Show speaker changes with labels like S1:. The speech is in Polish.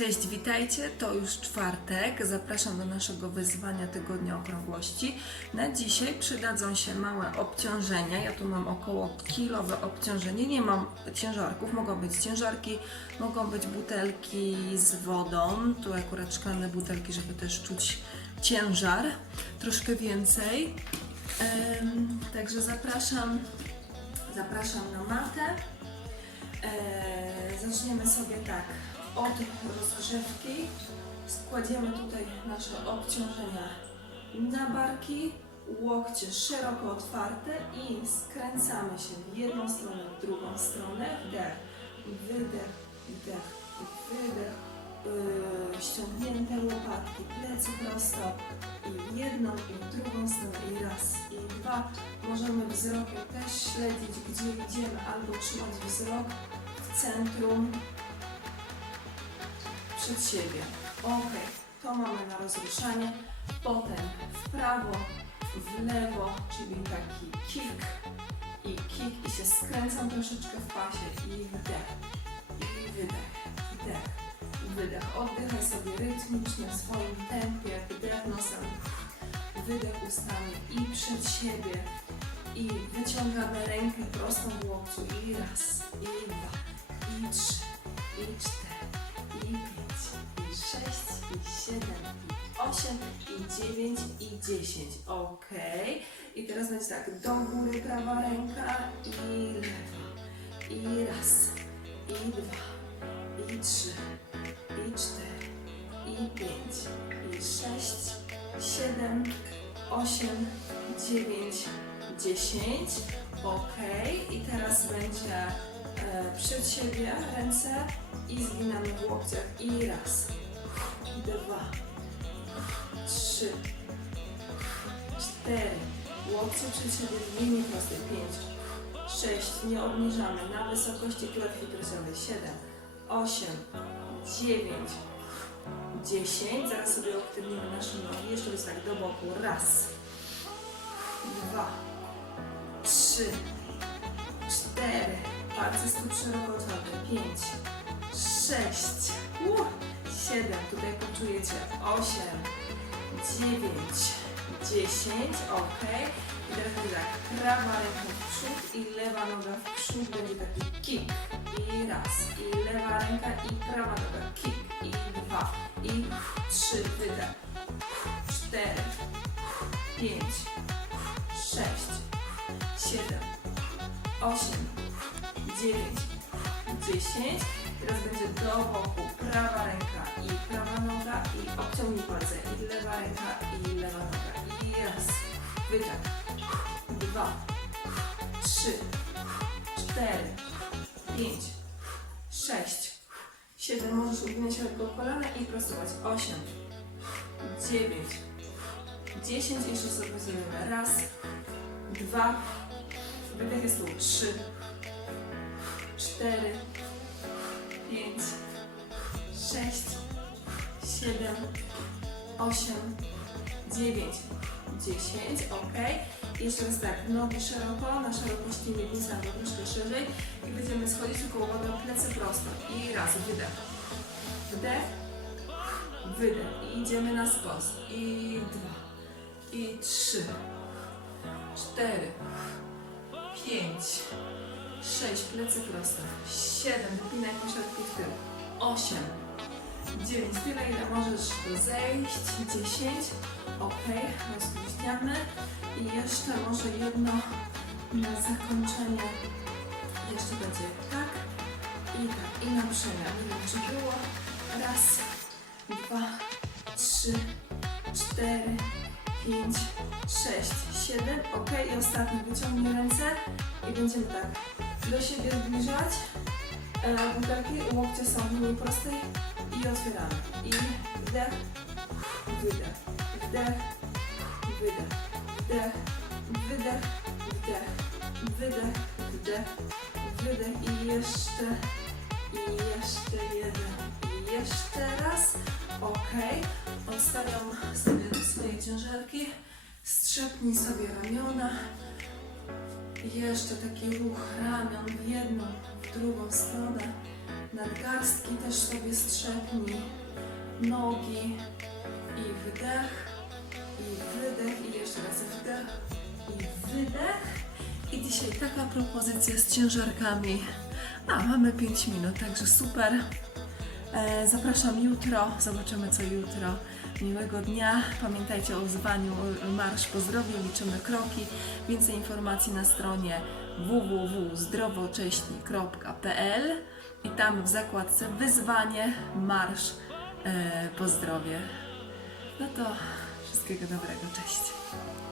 S1: Cześć, witajcie. To już czwartek. Zapraszam do naszego wyzwania tygodnia okrągłości. Na dzisiaj przydadzą się małe obciążenia. Ja tu mam około kilowe obciążenie. Nie mam ciężarków. Mogą być ciężarki, mogą być butelki z wodą. Tu akurat szklane butelki, żeby też czuć ciężar. Troszkę więcej. Em, także zapraszam, zapraszam na matę. Eee, zaczniemy sobie tak od rozgrzewki. Składziemy tutaj nasze obciążenia na barki, łokcie szeroko otwarte i skręcamy się w jedną stronę, w drugą stronę. Wdech, wydech, wdech, wydech. Yy, ściągnięte łopatki, plecy prosto i w jedną i drugą stronę i raz i dwa. Możemy wzrokiem też śledzić, gdzie idziemy, albo trzymać wzrok w centrum przed siebie. Ok, to mamy na rozruszanie. Potem w prawo, w lewo, czyli taki kick i kick i się skręcam troszeczkę w pasie i wdech, i wydech, wdech, wydech. Oddychaj sobie rytmicznie w swoim tempie, wdech nosem, wydech ustami i przed siebie. I wyciągamy rękę prostą w łokciu i raz, i dwa, i trzy, i cztery, i pięć, i sześć, i siedem, i osiem, i dziewięć, i dziesięć. Ok. I teraz będzie tak, do góry prawa ręka i lewa. I raz, i dwa, i trzy, i cztery, i pięć, i sześć, siedem, osiem, dziewięć, dziesięć. Ok. I teraz będzie e, przed siebie ręce i zginamy w łokciach. I raz, dwa, trzy, cztery. Łokcie przed siebie w linii prostej. Pięć, sześć. Nie obniżamy. Na wysokości klatki piersiowej. Siedem, osiem, dziewięć, dziesięć. Zaraz sobie aktywnimy nasze nogi. Jeszcze jest tak do boku. Raz, dwa, trzy, cztery. Palce stóp szeroko otwarte. Pięć, sześć, uh, siedem, tutaj poczujecie, osiem, dziewięć, dziesięć, ok. I teraz będzie tak, prawa ręka w przód i lewa noga w przód, będzie taki kick. I raz, i lewa ręka i prawa noga, kick. I dwa, i trzy, wydech, cztery, pięć, sześć, siedem, osiem, dziewięć, dziesięć. Teraz będzie prawa ręka i prawa noga i obciągnij palce. I lewa ręka i lewa noga. I raz, wyciąg, dwa, trzy, cztery, pięć, sześć, siedem, możesz uginać lekko kolana i prostować, osiem, dziewięć, dziesięć, jeszcze sobie zrobimy raz, dwa, wydech jest tu, trzy, cztery, pięć, sześć, siedem, osiem, dziewięć, dziesięć, ok. Jeszcze raz tak, nogi szeroko, na szerokości miednicy albo troszkę szerzej. I będziemy schodzić tylko uwaga, plecy prosto. I raz, wydech, wdech, wydech. I idziemy na skos. I dwa, i trzy, cztery, pięć, sześć, plecy prosto, siedem, wypinaj pośladki w tył, osiem, dziewięć, tyle ile możesz zejść, dziesięć, ok, rozluźniamy. I jeszcze może jedno na zakończenie, jeszcze będzie tak i tak, i na przemian, nie wiem czy było, raz, dwa, trzy, cztery, pięć, sześć, siedem, ok, i ostatni, wyciągnij ręce i będziemy tak do siebie zbliżać. E, butelki, łokcie są w prostej i otwieramy. I wdech, wydech, wdech, wydech, wdech, wydech, wdech, wydech, wdech, wydech i jeszcze, i jeszcze jeden, i jeszcze raz. Ok, odstawiam sobie swoje ciężarki, strzepnij sobie ramiona. Jeszcze taki ruch ramion w jedną, w drugą stronę. Nadgarstki też sobie strzepnij. Nogi. I wydech. I wydech. I jeszcze raz wdech. I wydech. I dzisiaj taka propozycja z ciężarkami. A, mamy 5 minut, także super. E, zapraszam jutro. Zobaczymy co jutro. Miłego dnia. Pamiętajcie o wzwaniu Marsz po zdrowiu. Liczymy kroki. Więcej informacji na stronie www.zdrowocześni.pl i tam w zakładce wyzwanie Marsz e, po zdrowie. No to wszystkiego dobrego. Cześć.